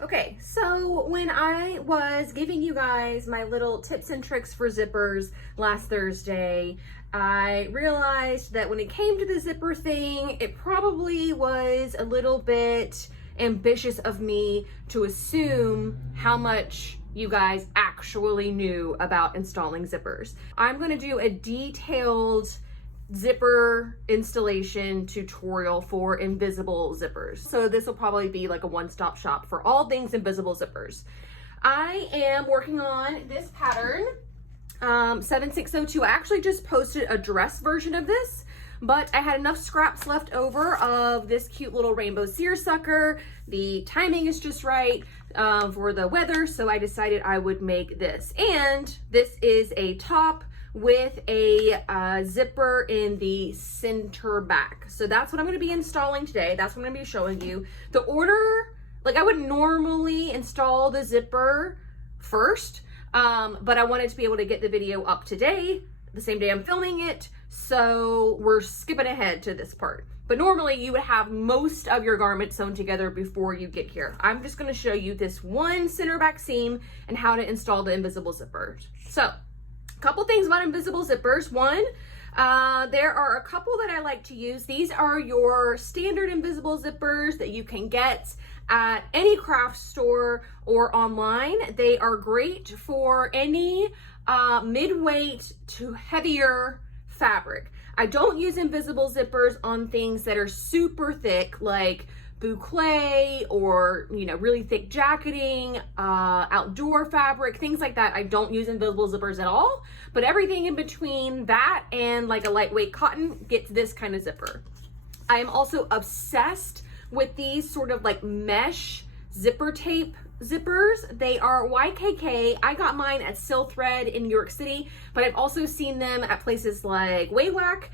Okay, so when I was giving you guys my little tips and tricks for zippers last Thursday, I realized that when it came to the zipper thing, it probably was a little bit ambitious of me to assume how much you guys actually knew about installing zippers. I'm going to do a detailed zipper installation tutorial for invisible zippers. So this will probably be like a one-stop shop for all things invisible zippers. I am working on this pattern, 7602. I actually just posted a dress version of this, but I had enough scraps left over of this cute little rainbow seersucker. The timing is just right for the weather, so I decided I would make this. And this is a top with a zipper in the center back. So that's what I'm going to be installing today. That's what I'm going to be showing you. The order, like I would normally install the zipper first, but I wanted to be able to get the video up today, the same day I'm filming it. So we're skipping ahead to this part. But normally you would have most of your garment sewn together before you get here. I'm just going to show you this one center back seam and how to install the invisible zippers. So couple things about invisible zippers. One, there are a couple that I like to use. These are your standard invisible zippers that you can get at any craft store or online. They are great for any mid-weight to heavier fabric. I don't use invisible zippers on things that are super thick, like boucle or, you know, really thick jacketing, outdoor fabric, things like that. I don't use invisible zippers at all, but everything in between that and like a lightweight cotton gets this kind of zipper. I am also obsessed with these sort of like mesh zipper tape zippers. They are YKK. I got mine at Silthread in New York City, but I've also seen them at places like Waywack.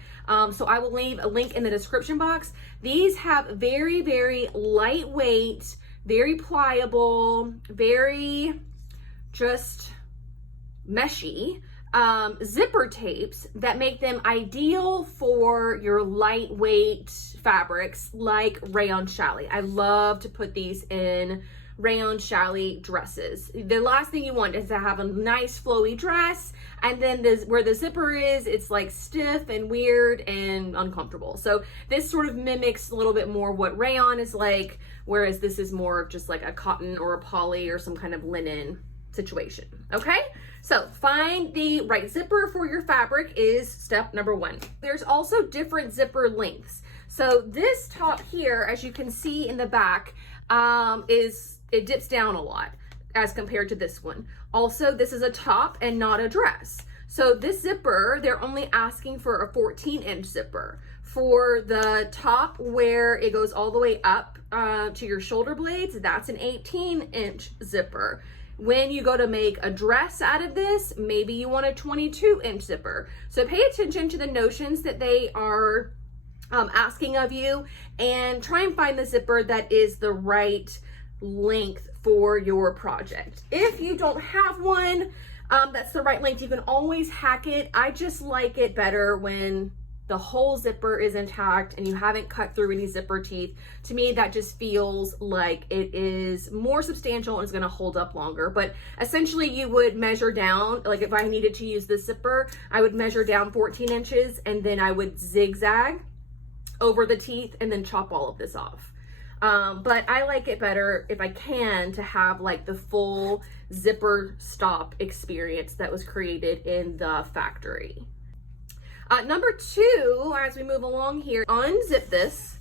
So I will leave a link in the description box. These have very, very lightweight, very pliable, very just meshy zipper tapes that make them ideal for your lightweight fabrics like rayon challis. I love to put these in rayon challis dresses. The last thing you want is to have a nice flowy dress, and then this, where the zipper is, it's like stiff and weird and uncomfortable. So this sort of mimics a little bit more what rayon is like, whereas this is more of just like a cotton or a poly or some kind of linen situation. Okay, so find the right zipper for your fabric is step number one. There's also different zipper lengths. So this top here, as you can see in the back, it dips down a lot as compared to this one. Also, this is a top and not a dress. So this zipper, they're only asking for a 14-inch zipper. For the top where it goes all the way up to your shoulder blades, that's an 18-inch zipper. When you go to make a dress out of this, maybe you want a 22-inch zipper. So pay attention to the notions that they are asking of you, and try and find the zipper that is the right length for your project. If you don't have one that's the right length, you can always hack it. I just like it better when the whole zipper is intact and you haven't cut through any zipper teeth. To me, that just feels like it is more substantial and is going to hold up longer. But essentially you would measure down, like if I needed to use this zipper, I would measure down 14 inches and then I would zigzag over the teeth and then chop all of this off. But I like it better, if I can, to have like the full zipper stop experience that was created in the factory. Number two, as we move along here, unzip this,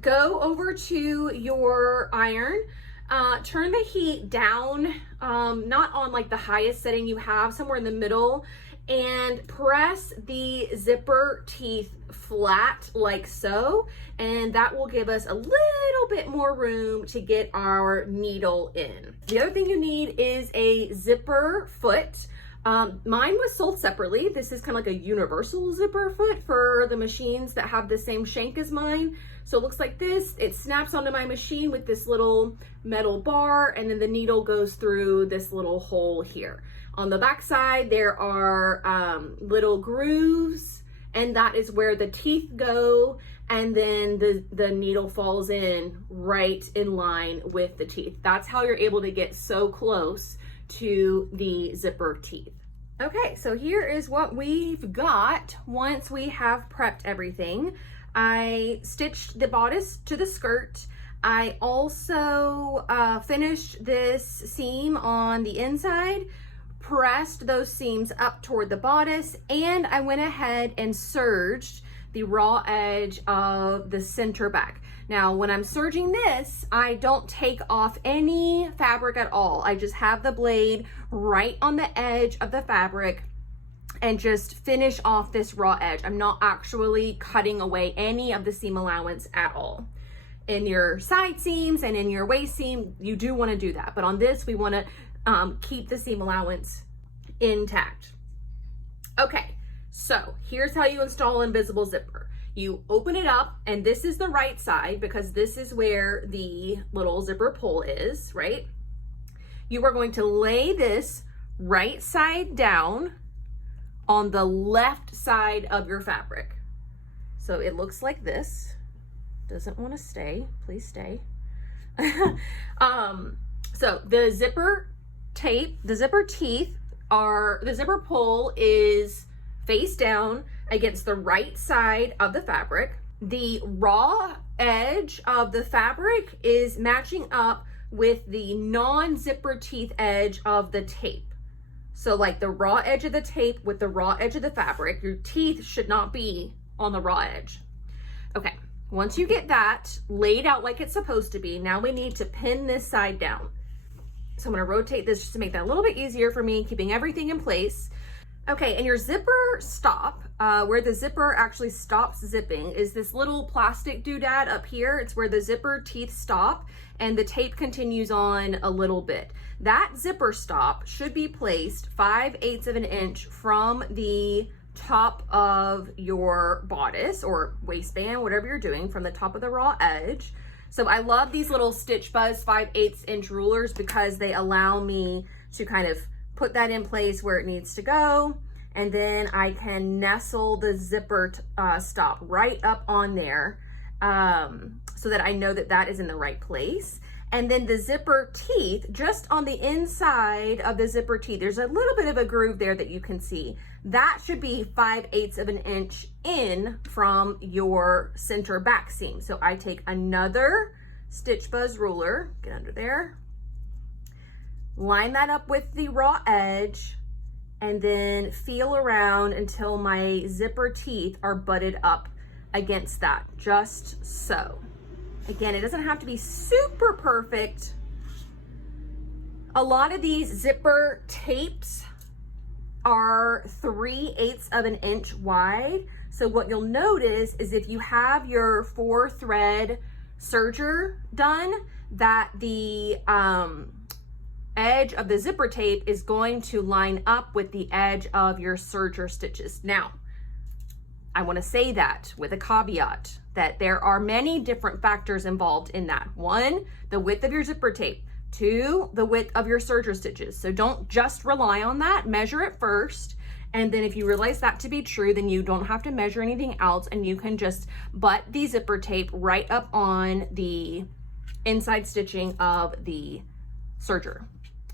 go over to your iron, turn the heat down, not on like the highest setting you have, somewhere in the middle, and press the zipper teeth flat like so, and that will give us a little bit more room to get our needle in. The other thing you need is a zipper foot. Mine was sold separately. This is kind of like a universal zipper foot for the machines that have the same shank as mine. So it looks like this. It snaps onto my machine with this little metal bar, and then the needle goes through this little hole here. On the back side, there are little grooves and that is where the teeth go, and then the needle falls in right in line with the teeth. That's how you're able to get so close to the zipper teeth. Okay, so here is what we've got once we have prepped everything. I stitched the bodice to the skirt. I also finished this seam on the inside, pressed those seams up toward the bodice, and I went ahead and serged the raw edge of the center back. Now, when I'm serging this, I don't take off any fabric at all. I just have the blade right on the edge of the fabric and just finish off this raw edge. I'm not actually cutting away any of the seam allowance at all. In your side seams and in your waist seam, you do want to do that. But on this, we want to keep the seam allowance intact. Okay, so here's how you install invisible zipper. You open it up, and this is the right side because this is where the little zipper pull is, right? You are going to lay this right side down on the left side of your fabric. So it looks like this. Doesn't want to stay, please stay. So the zipper tape, the zipper teeth the zipper pull is face down against the right side of the fabric. The raw edge of the fabric is matching up with the non-zipper teeth edge of the tape. So like the raw edge of the tape with the raw edge of the fabric, your teeth should not be on the raw edge. Okay, once you get that laid out like it's supposed to be, now we need to pin this side down. So I'm gonna rotate this just to make that a little bit easier for me, keeping everything in place. Okay, and your zipper stop, where the zipper actually stops zipping, is this little plastic doodad up here. It's where the zipper teeth stop and the tape continues on a little bit. That zipper stop should be placed 5/8 of an inch from the top of your bodice or waistband, whatever you're doing, from the top of the raw edge. So I love these little Stitch Buzz 5/8 inch rulers because they allow me to kind of put that in place where it needs to go, and then I can nestle the zipper stop right up on there so that I know that that is in the right place. And then the zipper teeth, just on the inside of the zipper teeth, there's a little bit of a groove there that you can see. That should be 5/8 of an inch in from your center back seam. So I take another Stitch Buzz ruler, get under there, line that up with the raw edge, and then feel around until my zipper teeth are butted up against that, just so. Again, it doesn't have to be super perfect. A lot of these zipper tapes are 3/8 of an inch wide. So what you'll notice is if you have your 4-thread serger done, that the edge of the zipper tape is going to line up with the edge of your serger stitches. Now, I want to say that with a caveat that there are many different factors involved in that. 1, the width of your zipper tape. 2, the width of your serger stitches. So don't just rely on that, measure it first. And then if you realize that to be true, then you don't have to measure anything else, and you can just butt the zipper tape right up on the inside stitching of the serger.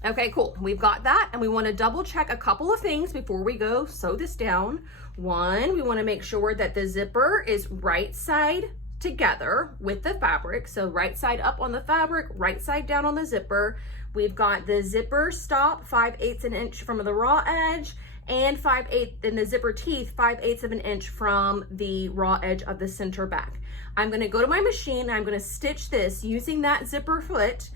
Okay, cool. We've got that, and we want to double check a couple of things before we go sew this down. 1, we want to make sure that the zipper is right side together with the fabric. So right side up on the fabric, right side down on the zipper. We've got the zipper stop 5/8 an inch from the raw edge, and 5/8 in the zipper teeth 5/8 of an inch from the raw edge of the center back. I'm going to go to my machine and I'm going to stitch this using that zipper foot,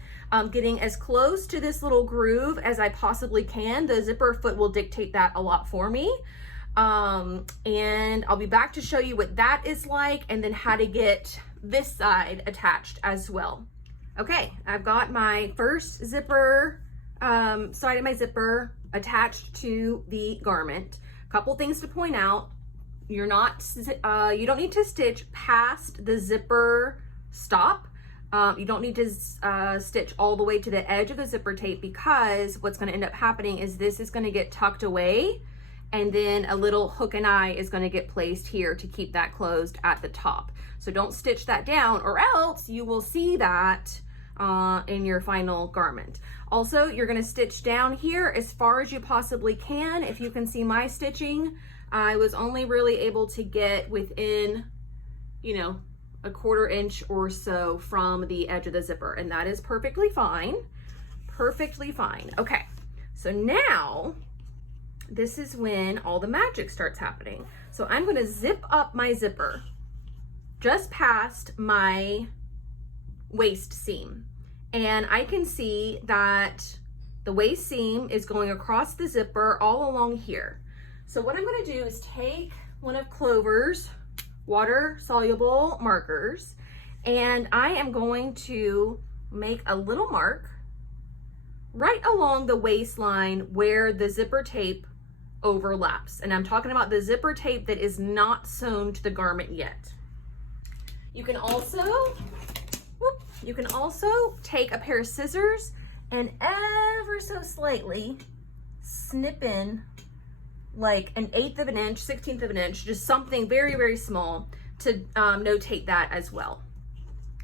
getting as close to this little groove as I possibly can. The zipper foot will dictate that a lot for me. And I'll be back to show you what that is like, and then how to get this side attached as well. Okay, I've got my first zipper, side of my zipper attached to the garment. Couple things to point out. You don't need to stitch past the zipper stop. You don't need to stitch all the way to the edge of the zipper tape, because what's going to end up happening is this is going to get tucked away, and then a little hook and eye is going to get placed here to keep that closed at the top. So don't stitch that down, or else you will see that in your final garment. Also, you're going to stitch down here as far as you possibly can. If you can see my stitching, I was only really able to get within, you know, a 1/4 inch or so from the edge of the zipper, and that is perfectly fine. Perfectly fine. Okay, so now this is when all the magic starts happening. So I'm going to zip up my zipper just past my waist seam, and I can see that the waist seam is going across the zipper all along here. So what I'm going to do is take one of Clover's water soluble markers, and I am going to make a little mark right along the waistline where the zipper tape overlaps. And I'm talking about the zipper tape that is not sewn to the garment yet. You can also take a pair of scissors and ever so slightly snip in like an 1/8 of an inch, 1/16 of an inch, just something very, very small to notate that as well.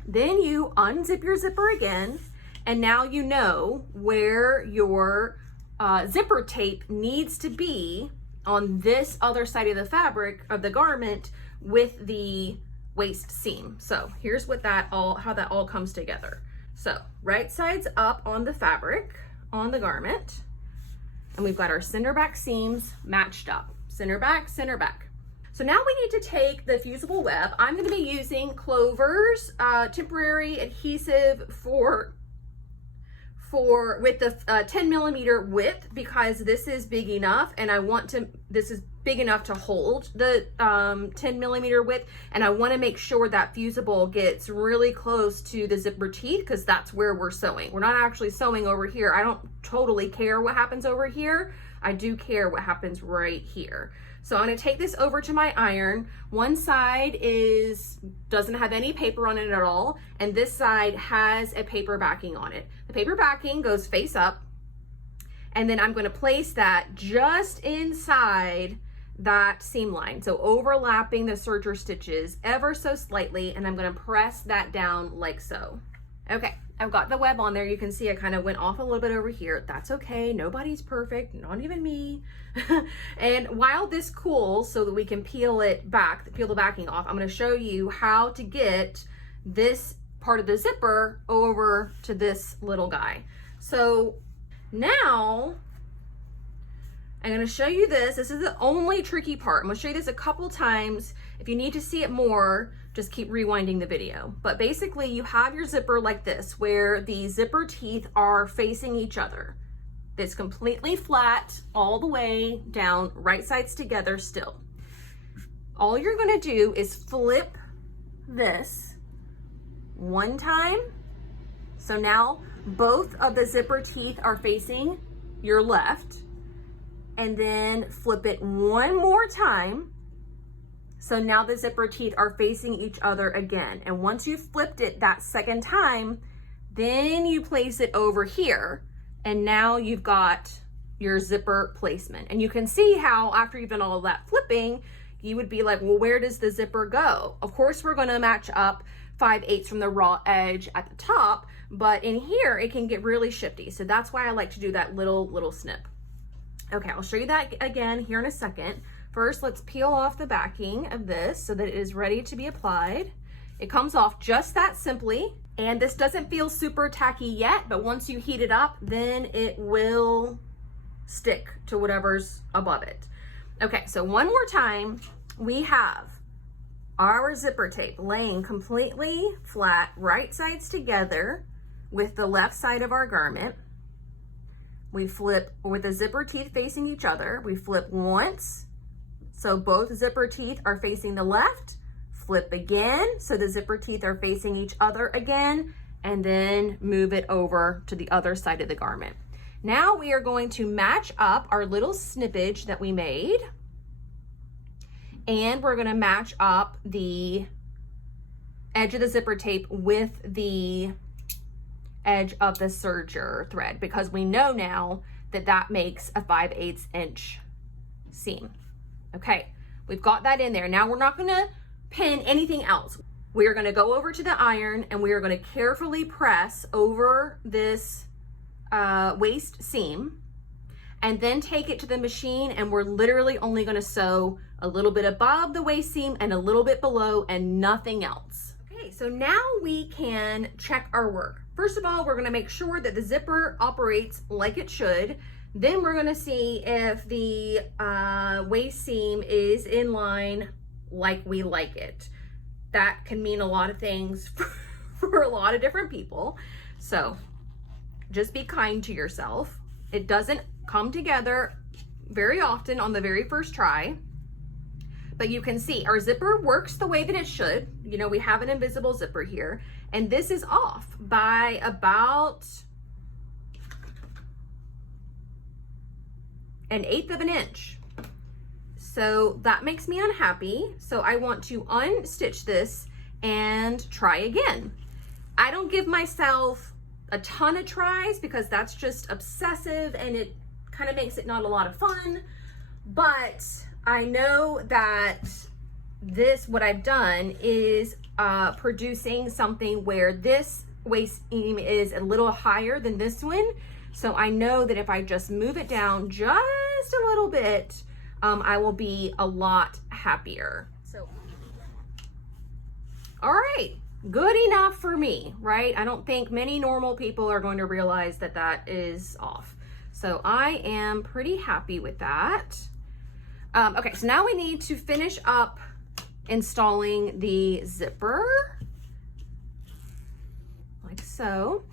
Then you unzip your zipper again, and now you know where your zipper tape needs to be on this other side of the fabric of the garment with the waist seam. So here's what how that all comes together. So right side's up on the fabric on the garment, and we've got our center back seams matched up. Center back, center back. So now we need to take the fusible web. I'm going to be using Clover's temporary adhesive with the 10 millimeter width, because this is big enough, and this is big enough to hold the 10 millimeter width, and I want to make sure that fusible gets really close to the zipper teeth, because that's where we're sewing. We're not actually sewing over here. I don't totally care what happens over here. I do care what happens right here. So I'm going to take this over to my iron. One side doesn't have any paper on it at all, and this side has a paper backing on it. The paper backing goes face up, and then I'm going to place that just inside that seam line, so overlapping the serger stitches ever so slightly, and I'm going to press that down like so. Okay, I've got the web on there. You can see I kind of went off a little bit over here. That's okay. Nobody's perfect, not even me. And while this cools so that we can peel the backing off, I'm going to show you how to get this part of the zipper over to this little guy. So now I'm going to show you this. This is the only tricky part. I'm going to show you this a couple times. If you need to see it more, just keep rewinding the video. But basically you have your zipper like this, where the zipper teeth are facing each other. It's completely flat all the way down, right sides together still. All you're going to do is flip this one time. So now both of the zipper teeth are facing your left, and then flip it one more time. So now the zipper teeth are facing each other again. And once you've flipped it that second time, then you place it over here, and now you've got your zipper placement. And you can see how after you've done all of that flipping, you would be like, well, where does the zipper go? Of course, we're gonna match up 5/8 from the raw edge at the top, but in here, it can get really shifty. So that's why I like to do that little snip. Okay, I'll show you that again here in a second. First, let's peel off the backing of this so that it is ready to be applied. It comes off just that simply, and this doesn't feel super tacky yet, but once you heat it up, then it will stick to whatever's above it. Okay, so one more time, we have our zipper tape laying completely flat, right sides together with the left side of our garment. We flip with the zipper teeth facing each other. We flip once, so both zipper teeth are facing the left. Flip again, so the zipper teeth are facing each other again, and then move it over to the other side of the garment. Now we are going to match up our little snippage that we made, and we're gonna match up the edge of the zipper tape with the edge of the serger thread, because we know now that that makes a 5/8 inch seam. Okay, we've got that in there. Now we're not gonna pin anything else. We are gonna go over to the iron and we are gonna carefully press over this waist seam, and then take it to the machine, and we're literally only gonna sew a little bit above the waist seam and a little bit below and nothing else. Okay, so now we can check our work. First of all, we're gonna make sure that the zipper operates like it should. Then we're gonna see if the waist seam is in line like we like it. That can mean a lot of things for a lot of different people. So just be kind to yourself. It doesn't come together very often on the very first try, but you can see our zipper works the way that it should. You know, we have an invisible zipper here, and this is off by about 1/8 of an inch. So that makes me unhappy. So I want to unstitch this and try again. I don't give myself a ton of tries because that's just obsessive and it kind of makes it not a lot of fun. But I know that what I've done is producing something where this waist seam is a little higher than this one. So I know that if I just move it down just a little bit, I will be a lot happier. So, all right, good enough for me, right? I don't think many normal people are going to realize that that is off. So I am pretty happy with that. Okay, so now we need to finish up installing the zipper, like so.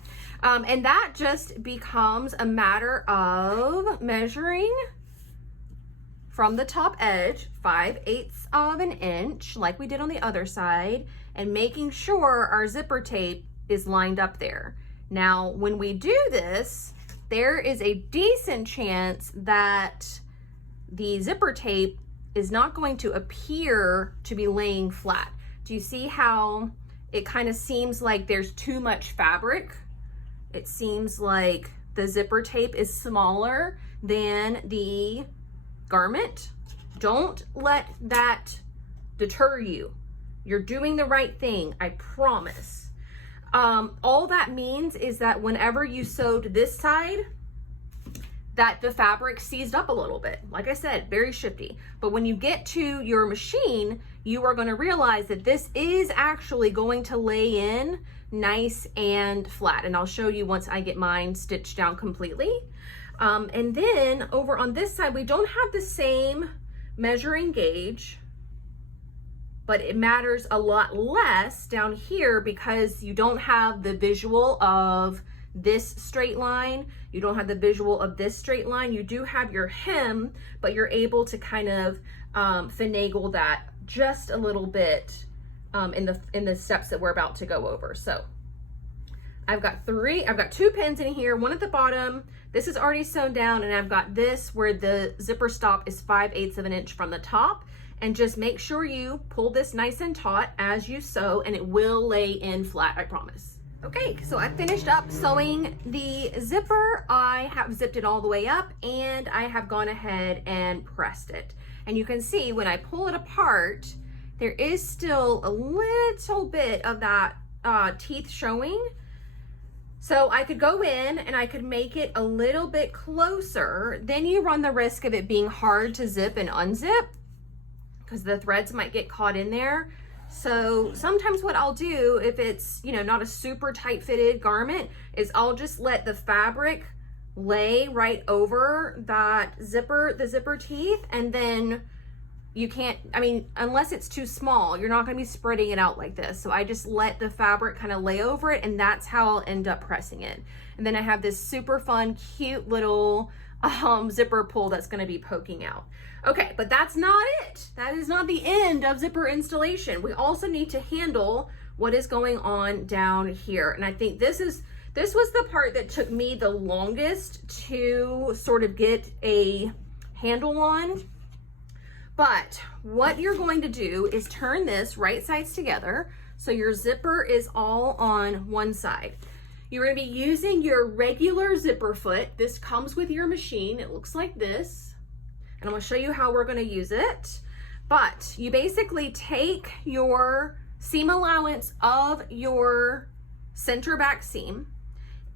And that just becomes a matter of measuring from the top edge, 5/8 of an inch, like we did on the other side, and making sure our zipper tape is lined up there. Now, when we do this, there is a decent chance that the zipper tape is not going to appear to be laying flat. Do you see how it kind of seems like there's too much fabric? It seems like the zipper tape is smaller than the garment. Don't let that deter you. You're doing the right thing, I promise. All that means is that whenever you sewed this side, that the fabric seized up a little bit. Like I said, very shifty. But when you get to your machine, you are going to realize that this is actually going to lay in nice and flat. And I'll show you once I get mine stitched down completely. And then over on this side, we don't have the same measuring gauge, but it matters a lot less down here because you don't have the visual of this straight line. You don't have the visual of this straight line. You do have your hem, but you're able to kind of finagle that just a little bit in the steps that we're about to go over. So I've got 2 pins in here, one at the bottom. This is already sewn down, and I've got this where the zipper stop is 5/8 of an inch from the top. And just make sure you pull this nice and taut as you sew, and it will lay in flat, I promise. Okay, so I finished up sewing the zipper. I have zipped it all the way up, and I have gone ahead and pressed it. And you can see when I pull it apart, there is still a little bit of that teeth showing. So I could go in and I could make it a little bit closer. Then you run the risk of it being hard to zip and unzip because the threads might get caught in there. So sometimes what I'll do, if it's, you know, not a super tight fitted garment, is I'll just let the fabric lay right over that zipper, the zipper teeth, and then you can't, I mean, unless it's too small, you're not gonna be spreading it out like this. So I just let the fabric kind of lay over it, and that's how I'll end up pressing it. And then I have this super fun, cute little zipper pull that's gonna be poking out. Okay, but that's not it. That is not the end of zipper installation. We also need to handle what is going on down here. And I think this was the part that took me the longest to sort of get a handle on. But what you're going to do is turn this right sides together so your zipper is all on one side. You're going to be using your regular zipper foot. This comes with your machine. It looks like this. and I'm gonna show you how we're gonna use it. But you basically take your seam allowance of your center back seam,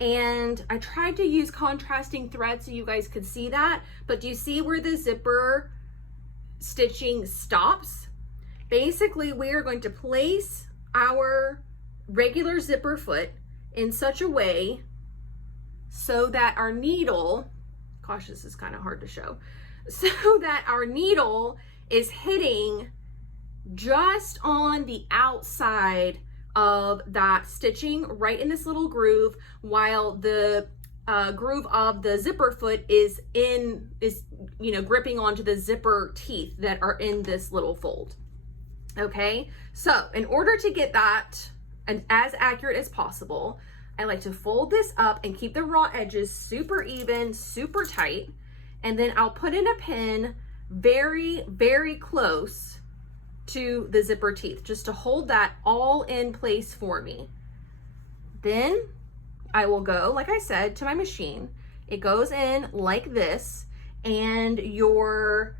and I tried to use contrasting thread so you guys could see that, but do you see where the zipper stitching stops? Basically, we are going to place our regular zipper foot in such a way so that our needle, gosh, this is kind of hard to show, so that our needle is hitting just on the outside of that stitching right in this little groove, while the groove of the zipper foot is gripping onto the zipper teeth that are in this little fold. Okay, so in order to get that and as accurate as possible, I like to fold this up and keep the raw edges super even, super tight, and then I'll put in a pin very, very close to the zipper teeth just to hold that all in place for me. Then I will go, like I said, to my machine. It goes in like this, and your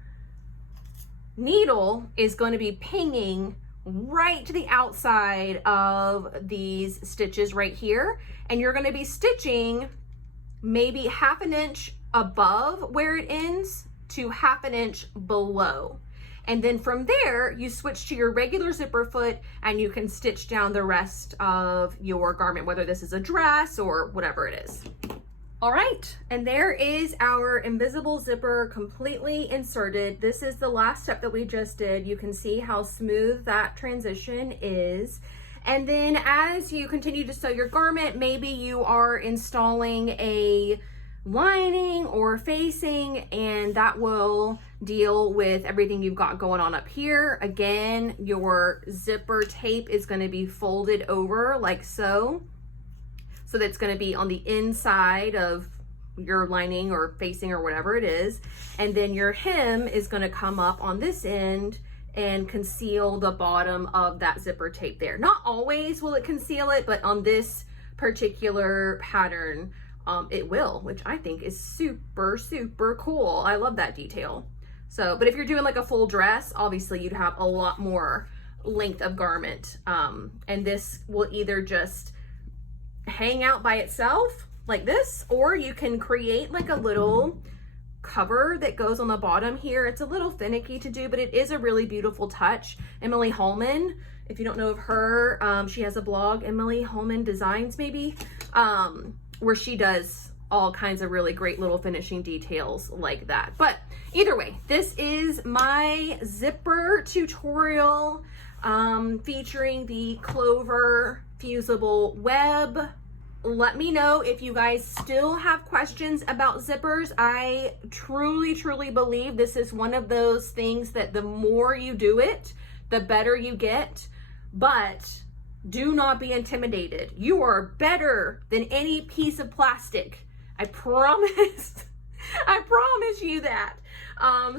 needle is going to be pinging right to the outside of these stitches right here, and you're going to be stitching maybe 1/2 inch above where it ends to 1/2 inch below. And then from there, you switch to your regular zipper foot and you can stitch down the rest of your garment, whether this is a dress or whatever it is. All right, and there is our invisible zipper completely inserted. This is the last step that we just did. You can see how smooth that transition is. And then as you continue to sew your garment, maybe you are installing a lining or facing, and that will deal with everything you've got going on up here. Again, your zipper tape is going to be folded over like so. So that's going to be on the inside of your lining or facing or whatever it is. And then your hem is going to come up on this end and conceal the bottom of that zipper tape there. Not always will it conceal it, but on this particular pattern, it will, which I think is super, super cool. I love that detail. So, but if you're doing like a full dress, obviously you'd have a lot more length of garment. And this will either just hang out by itself like this, or you can create like a little cover that goes on the bottom here. It's a little finicky to do, but it is a really beautiful touch. Emily Holman, if you don't know of her, she has a blog, Emily Holman Designs maybe, where she does all kinds of really great little finishing details like that. But either way, this is my zipper tutorial featuring the Clover fusible web. Let me know if you guys still have questions about zippers. I truly, truly believe this is one of those things that the more you do it, the better you get. But do not be intimidated. You are better than any piece of plastic. I promise. I promise you that.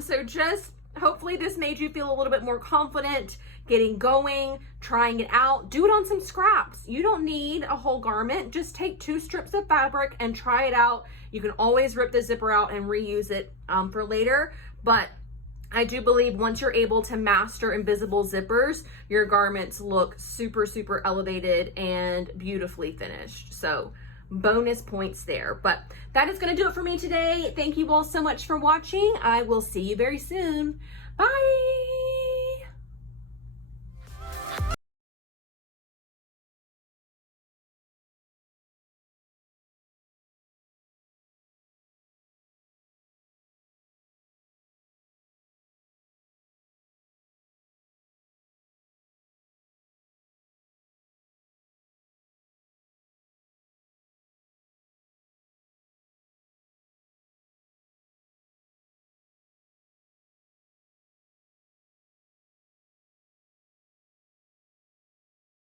So just hopefully this made you feel a little bit more confident getting going, trying it out. Do it on some scraps. You don't need a whole garment. Just take 2 strips of fabric and try it out. You can always rip the zipper out and reuse it for later. But I do believe once you're able to master invisible zippers, your garments look super, super elevated and beautifully finished. So bonus points there. But that is going to do it for me today. Thank you all so much for watching. I will see you very soon. Bye.